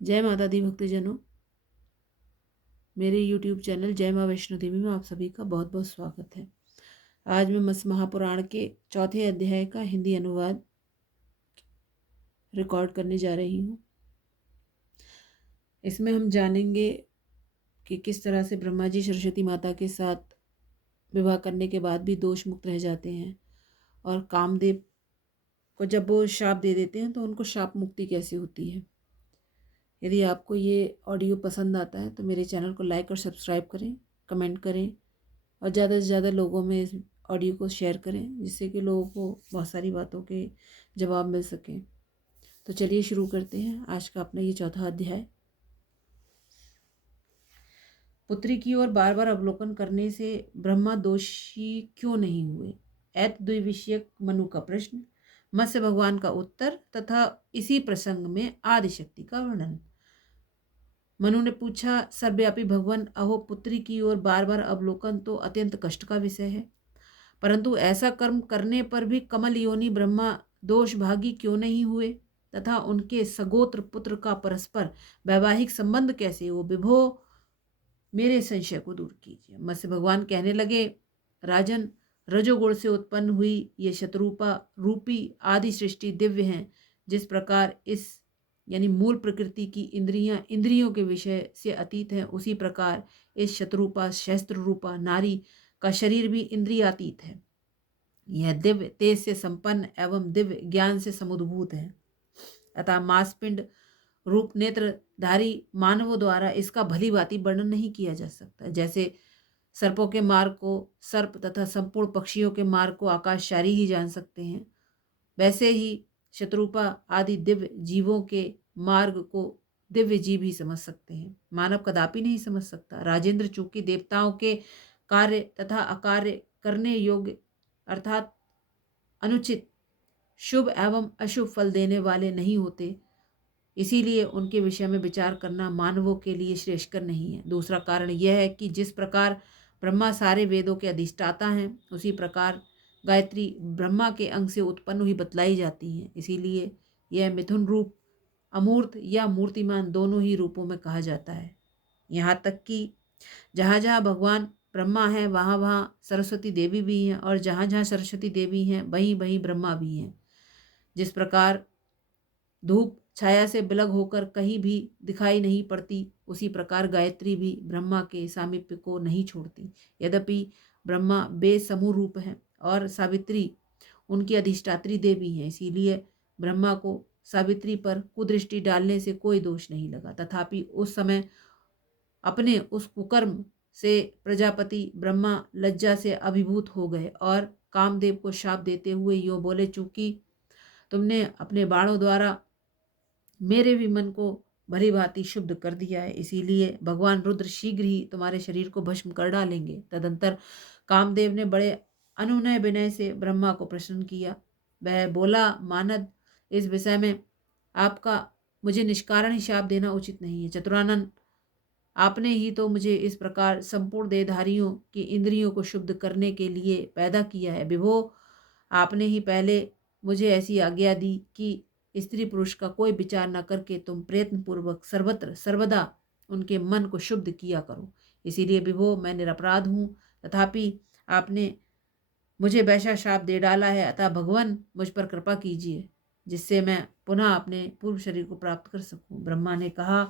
जय माता दी भक्तजनों, मेरे YouTube चैनल जय माँ वैष्णो देवी में आप सभी का बहुत बहुत स्वागत है। आज मैं मत्स्य महापुराण के चौथे अध्याय का हिंदी अनुवाद रिकॉर्ड करने जा रही हूँ। इसमें हम जानेंगे कि किस तरह से ब्रह्मा जी सरस्वती माता के साथ विवाह करने के बाद भी दोष मुक्त रह जाते हैं और कामदेव को जब वो शाप दे देते हैं तो उनको शाप मुक्ति कैसे होती है। यदि आपको ये ऑडियो पसंद आता है तो मेरे चैनल को लाइक और सब्सक्राइब करें, कमेंट करें और ज़्यादा से ज़्यादा लोगों में इस ऑडियो को शेयर करें, जिससे कि लोगों को बहुत सारी बातों के जवाब मिल सकें। तो चलिए शुरू करते हैं आज का अपना ये चौथा अध्याय। पुत्री की ओर बार बार अवलोकन करने से ब्रह्मा दोषी क्यों नहीं हुए? ऐत द्विविषयक मनु का प्रश्न, मत्स्य भगवान का उत्तर तथा इसी प्रसंग में आदिशक्ति का वर्णन। मनु ने पूछा, सर्वव्यापी भगवान, अहो पुत्री की ओर बार बार अवलोकन तो अत्यंत कष्ट का विषय है, परंतु ऐसा कर्म करने पर भी कमल योनि ब्रह्मा दोष भागी क्यों नहीं हुए तथा उनके सगोत्र पुत्र का परस्पर वैवाहिक संबंध कैसे हो? विभो, मेरे संशय को दूर कीजिए। मत्स्य भगवान कहने लगे, राजन, रजोगुण से उत्पन्न हुई ये शत्रुपा रूपी आदि सृष्टि दिव्य हैं। जिस प्रकार इस यानी मूल प्रकृति की इंद्रियां इंद्रियों के विषय से अतीत हैं, उसी प्रकार इस शत्रुपा शस्त्र रूपा नारी का शरीर भी इंद्रियातीत है। यह दिव्य तेज से संपन्न एवं दिव्य ज्ञान से समुद्भूत है, अतः मांसपिंड रूप नेत्रधारी मानवों द्वारा इसका भली भांति वर्णन नहीं किया जा सकता। जैसे सर्पों के मार्ग को सर्प तथा संपूर्ण पक्षियों के मार्ग को आकाशचारी ही जान सकते हैं, वैसे ही शत्रुपा आदि दिव्य जीवों के मार्ग को दिव्य जीव ही समझ सकते हैं, मानव कदापि नहीं समझ सकता। राजेंद्र, चूंकि देवताओं के कार्य तथा अकार्य करने योग्य अर्थात अनुचित शुभ एवं अशुभ फल देने वाले नहीं होते, इसीलिए उनके विषय में विचार करना मानवों के लिए श्रेयस्कर नहीं है। दूसरा कारण यह है कि जिस प्रकार ब्रह्मा सारे वेदों के अधिष्ठाता हैं, उसी प्रकार गायत्री ब्रह्मा के अंग से उत्पन्न हुई बतलाई जाती हैं। इसीलिए यह मिथुन रूप, अमूर्त या मूर्तिमान दोनों ही रूपों में कहा जाता है। यहाँ तक कि जहाँ जहाँ भगवान ब्रह्मा है वहाँ वहाँ सरस्वती देवी भी हैं, और जहाँ जहाँ सरस्वती देवी हैं वहीं वहीं ब्रह्मा भी हैं। जिस प्रकार धूप छाया से बिलग होकर कहीं भी दिखाई नहीं पड़ती, उसी प्रकार गायत्री भी ब्रह्मा के सामीप्य को नहीं छोड़ती। यद्यपि ब्रह्मा बेसमूह रूप है और सावित्री उनकी अधिष्ठात्री देवी हैं, इसीलिए ब्रह्मा को सावित्री पर कुदृष्टि डालने से कोई दोष नहीं लगा। तथापि उस समय अपने उस कुकर्म से प्रजापति ब्रह्मा लज्जा से अभिभूत हो गए और कामदेव को शाप देते हुए यूं बोले, चूंकि तुमने अपने बाणों द्वारा मेरे भी मन को भली भांति शुद्ध कर दिया है, इसीलिए भगवान रुद्र शीघ्र ही तुम्हारे शरीर को भस्म कर डालेंगे। तदंतर कामदेव ने बड़े अनुनय विनय से ब्रह्मा को प्रसन्न किया। वह बोला, मानद, इस विषय में आपका मुझे निष्कारण ही शाप देना उचित नहीं है। चतुरानन, आपने ही तो मुझे इस प्रकार संपूर्ण देहधारियों की इंद्रियों को शुद्ध करने के लिए पैदा किया है। विभो, आपने ही पहले मुझे ऐसी आज्ञा दी कि स्त्री पुरुष का कोई विचार न करके तुम प्रयत्न पूर्वक सर्वत्र सर्वदा उनके मन को शुद्ध किया करो। इसीलिए विभो, मैं निरपराध हूँ, तथापि आपने मुझे वैसा शाप दे डाला है, अतः भगवान मुझ पर कृपा कीजिए, जिससे मैं पुनः अपने पूर्व शरीर को प्राप्त कर सकूं। ब्रह्मा ने कहा,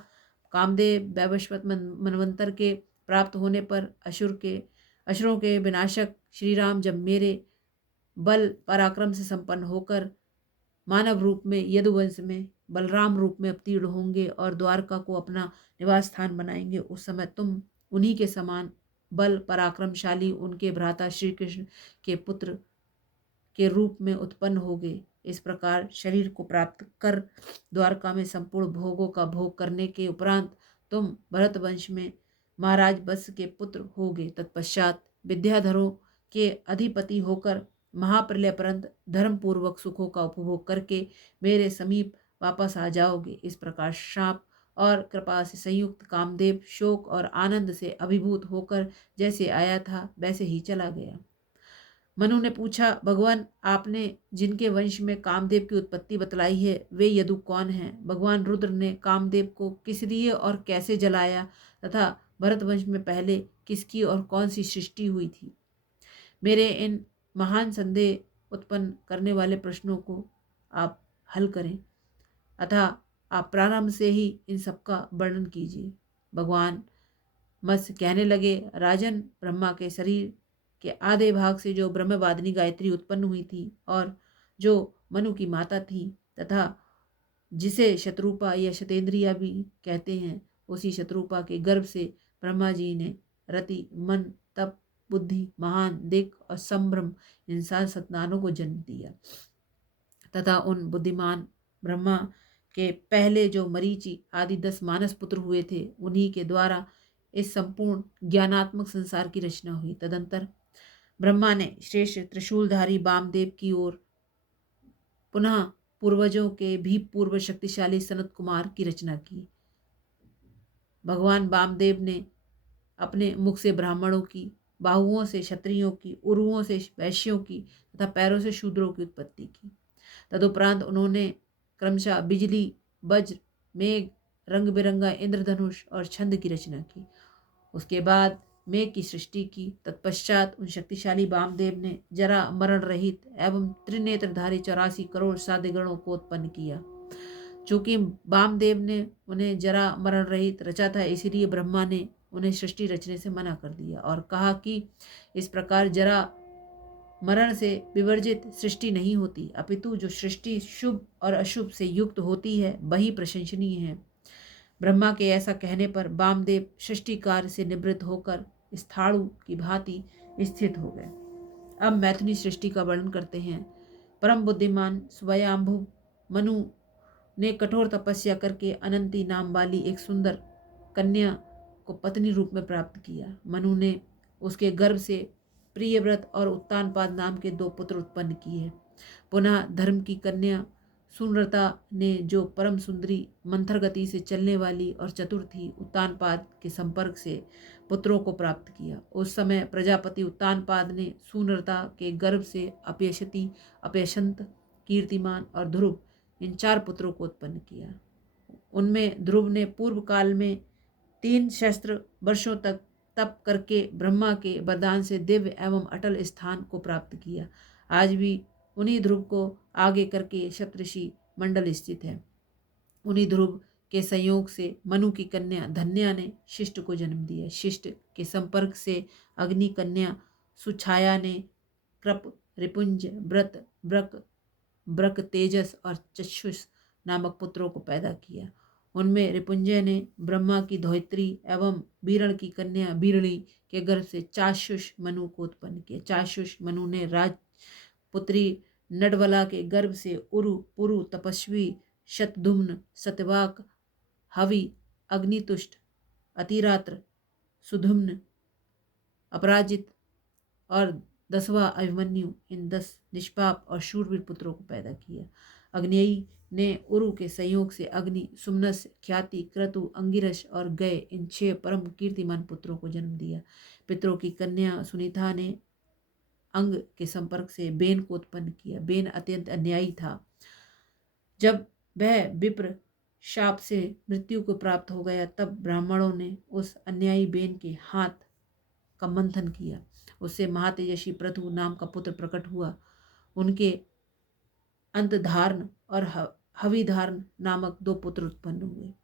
कामदेव, वैवस्वत मनवंतर के प्राप्त होने पर असुरों के विनाशक श्री राम जब मेरे बल पराक्रम से संपन्न होकर मानव रूप में यदुवंश में बलराम रूप में अवतीर्ण होंगे और द्वारका को अपना निवास स्थान बनाएंगे, उस समय तुम उन्हीं के समान बल पराक्रमशाली उनके भ्राता श्री कृष्ण के पुत्र के रूप में उत्पन्न होगे। इस प्रकार शरीर को प्राप्त कर द्वारका में संपूर्ण भोगों का भोग करने के उपरांत तुम भरत वंश में महाराज वत्स के पुत्र होगे। तत्पश्चात विद्याधरों के अधिपति होकर महाप्रलय पर्यंत धर्मपूर्वक सुखों का उपभोग करके मेरे समीप वापस आ जाओगे। इस प्रकार शाप और कृपा से संयुक्त कामदेव शोक और आनंद से अभिभूत होकर जैसे आया था वैसे ही चला गया। मनु ने पूछा, भगवान, आपने जिनके वंश में कामदेव की उत्पत्ति बतलाई है वे यदु कौन हैं? भगवान रुद्र ने कामदेव को किस लिए और कैसे जलाया तथा भरत वंश में पहले किसकी और कौन सी सृष्टि हुई थी? मेरे इन महान संदेह उत्पन्न करने वाले प्रश्नों को आप हल करें, अतः आप प्रारंभ से ही इन सबका वर्णन कीजिए। भगवान मत्स्य कहने लगे, राजन, ब्रह्मा के शरीर के आधे भाग से जो ब्रह्मवादिनी गायत्री उत्पन्न हुई थी और जो मनु की माता थी तथा जिसे शत्रुपा या शतेंद्रिया भी कहते हैं, उसी शत्रुपा के गर्भ से ब्रह्मा जी ने रति, मन, तप, बुद्धि, महान, दिक और संभ्रम इन 7 संतानों को जन्म दिया तथा उन बुद्धिमान ब्रह्मा के पहले जो मरीचि आदि 10 मानस पुत्र हुए थे, उन्हीं के द्वारा इस संपूर्ण ज्ञानात्मक संसार की रचना हुई। तदंतर ब्रह्मा ने श्रेष्ठ त्रिशूलधारी वामदेव की ओर पुनः पूर्वजों के भी पूर्व शक्तिशाली सनत कुमार की रचना की। भगवान वामदेव ने अपने मुख से ब्राह्मणों की, बाहुओं से क्षत्रियों की, उरुओं से वैश्यों की तथा पैरों से शूद्रों की उत्पत्ति की। तदुपरांत उन्होंने क्रमशः बिजली, वज्र, मेघ, रंग बिरंगा इंद्रधनुष और छंद की रचना की। उसके बाद मेघ की सृष्टि की। तत्पश्चात उन शक्तिशाली वामदेव ने जरा मरण रहित एवं त्रिनेत्रधारी 84 करोड़ साध्यगणों को उत्पन्न किया। चूंकि वामदेव ने उन्हें जरा मरण रहित रचा था, इसीलिए ब्रह्मा ने उन्हें सृष्टि रचने से मना कर दिया और कहा कि इस प्रकार जरा मरण से विवर्जित सृष्टि नहीं होती, अपितु जो सृष्टि शुभ और अशुभ से युक्त होती है वही प्रशंसनीय है। ब्रह्मा के ऐसा कहने पर वामदेव सृष्टि कार्य से निवृत्त होकर स्थाणु की भांति स्थित हो गए। अब मैथुनी सृष्टि का वर्णन करते हैं। परम बुद्धिमान स्वयंभु मनु ने कठोर तपस्या करके अनंती नाम वाली एक सुंदर कन्या को पत्नी रूप में प्राप्त किया। मनु ने उसके गर्भ से प्रियव्रत और उत्तानपाद नाम के 2 पुत्र उत्पन्न किए। पुनः धर्म की कन्या सुनरता ने जो परम सुंदरी, मंथर गति से चलने वाली और चतुर थी, उत्तानपाद के संपर्क से पुत्रों को प्राप्त किया। उस समय प्रजापति उत्तानपाद ने सुनरता के गर्भ से अपयशति, अपयशंत, कीर्तिमान और ध्रुव इन 4 पुत्रों को उत्पन्न किया। उनमें ध्रुव ने पूर्व काल में 3 सहस्त्र वर्षों तक तप करके ब्रह्मा के वरदान से दिव्य एवं अटल स्थान को प्राप्त किया। आज भी उन्हीं ध्रुव को आगे करके सप्तऋषि मंडल स्थित है। उन्हीं ध्रुव के संयोग से मनु की कन्या धन्या ने शिष्ट को जन्म दिया। शिष्ट के संपर्क से अग्नि कन्या सुछाया ने कृप, रिपुंज, व्रत, ब्रक, ब्रक, तेजस और चक्षुष नामक पुत्रों को पैदा किया। उनमें रिपुंजय ने ब्रह्मा की धौत्री एवं बीरण की कन्या बीरणी के गर्भ से चाक्षुष मनु को उत्पन्न किया। चाक्षुष मनु ने राजपुत्री नडवला के गर्भ से उरु, पुरु, तपस्वी, शतधुम्न, सत्यवाक, हवि, अग्नितुष्ट, अतिरात्र, सुधुम्न, अपराजित और 10वां अभिमन्यु इन 10 निष्पाप और शूरवीर पुत्रों को पैदा किया। अग्नेयी ने उरु के संयोग से अग्नि, सुमनस, ख्याति, क्रतु, अंगिरस और गय इन 6 परम कीर्तिमान पुत्रों को जन्म दिया। पितरों की कन्या सुनीता ने अंग के संपर्क से बेन को उत्पन्न किया। बेन अत्यंत अन्यायी था। जब वह विप्र शाप से मृत्यु को प्राप्त हो गया, तब ब्राह्मणों ने उस अन्यायी बेन के हाथ का मंथन किया। उससे महातेजस्वी पृथु नाम का पुत्र प्रकट हुआ। उनके अंतधारण और हविधारण नामक 2 पुत्र उत्पन्न हुए।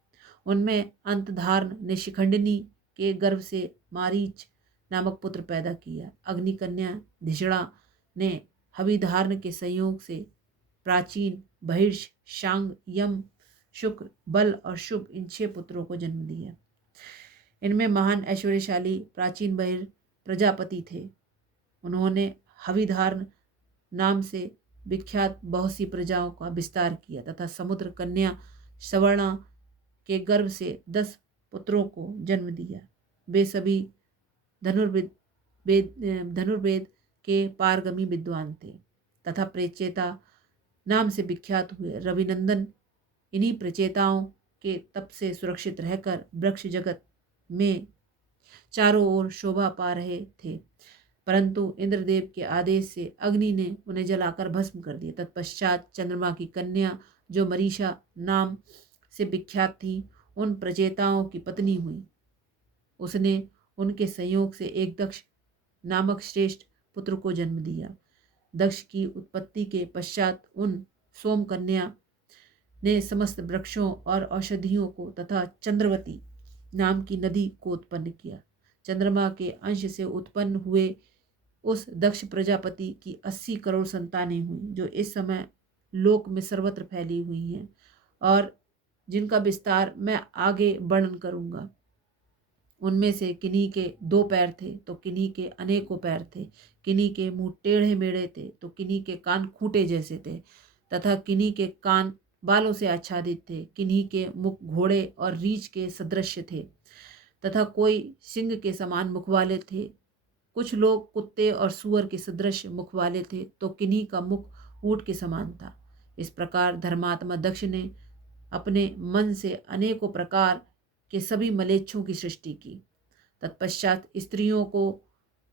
उनमें अंतधारण ने शिखंडिनी के गर्भ से मारीच नामक पुत्र पैदा किया। अग्निकन्या धिषणा ने हविधारण के संयोग से प्राचीन, बहिर्ष, शांग, यम, शुक्र, बल और शुभ इन 6 पुत्रों को जन्म दिया। इनमें महान ऐश्वर्यशाली प्राचीन बहिर प्रजापति थे। उन्होंने हविधारण नाम से विख्यात बहुत सी प्रजाओं का विस्तार किया तथा समुद्र कन्या सवर्णा के गर्भ से 10 पुत्रों को जन्म दिया। वे सभी धनुर्वेद के पारगमी विद्वान थे तथा प्रचेता नाम से विख्यात हुए। रविनंदन इन्हीं प्रचेताओं के तप से सुरक्षित रहकर वृक्ष जगत में चारों ओर शोभा पा रहे थे। परंतु इंद्रदेव के आदेश से अग्नि ने उन्हें जलाकर भस्म कर दिया। तत्पश्चात चंद्रमा की कन्या, जो मरीषा नाम से विख्यात थी, उन प्रजेताओं की पत्नी हुई। उसने उनके संयोग से एक दक्ष नामक श्रेष्ठ पुत्र को जन्म दिया। दक्ष की उत्पत्ति के पश्चात उन सोम कन्या ने समस्त वृक्षों और औषधियों को तथा चंद्रवती नाम की नदी को उत्पन्न किया। चंद्रमा के अंश से उत्पन्न हुए उस दक्ष प्रजापति की 80 करोड़ संतानें हुई, जो इस समय लोक में सर्वत्र फैली हुई हैं और जिनका विस्तार मैं आगे वर्णन करूंगा। उनमें से किन्हीं के 2 पैर थे तो किन्हीं के अनेकों पैर थे, किन्हीं के मुंह टेढ़े मेढ़े थे तो किन्हीं के कान खूंटे जैसे थे, तथा किन्हीं के कान बालों से आच्छादित थे, किन्हीं के मुख घोड़े और रीछ के सदृश थे, तथा कोई सिंह के समान मुख वाले थे। कुछ लोग कुत्ते और सूअर के सदृश मुख वाले थे तो किन्हीं का मुख ऊंट के समान था। इस प्रकार धर्मात्मा दक्ष ने अपने मन से अनेकों प्रकार के सभी मलेच्छों की सृष्टि की। तत्पश्चात स्त्रियों को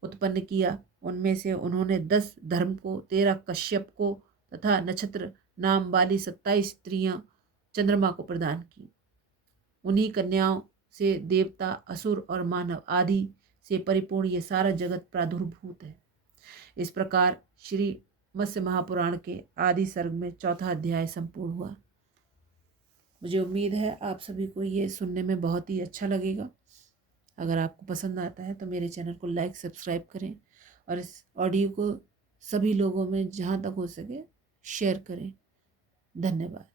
उत्पन्न किया। उनमें से उन्होंने 10 धर्म को, 13 कश्यप को तथा नक्षत्र नाम वाली 27 स्त्रियां चंद्रमा को प्रदान की। उन्हीं कन्याओं से देवता, असुर और मानव आदि से परिपूर्ण ये सारा जगत प्रादुर्भूत है। इस प्रकार श्री मत्स्य महापुराण के आदि सर्ग में 4था अध्याय संपूर्ण हुआ। मुझे उम्मीद है आप सभी को ये सुनने में बहुत ही अच्छा लगेगा। अगर आपको पसंद आता है तो मेरे चैनल को लाइक, सब्सक्राइब करें और इस ऑडियो को सभी लोगों में जहाँ तक हो सके शेयर करें। धन्यवाद।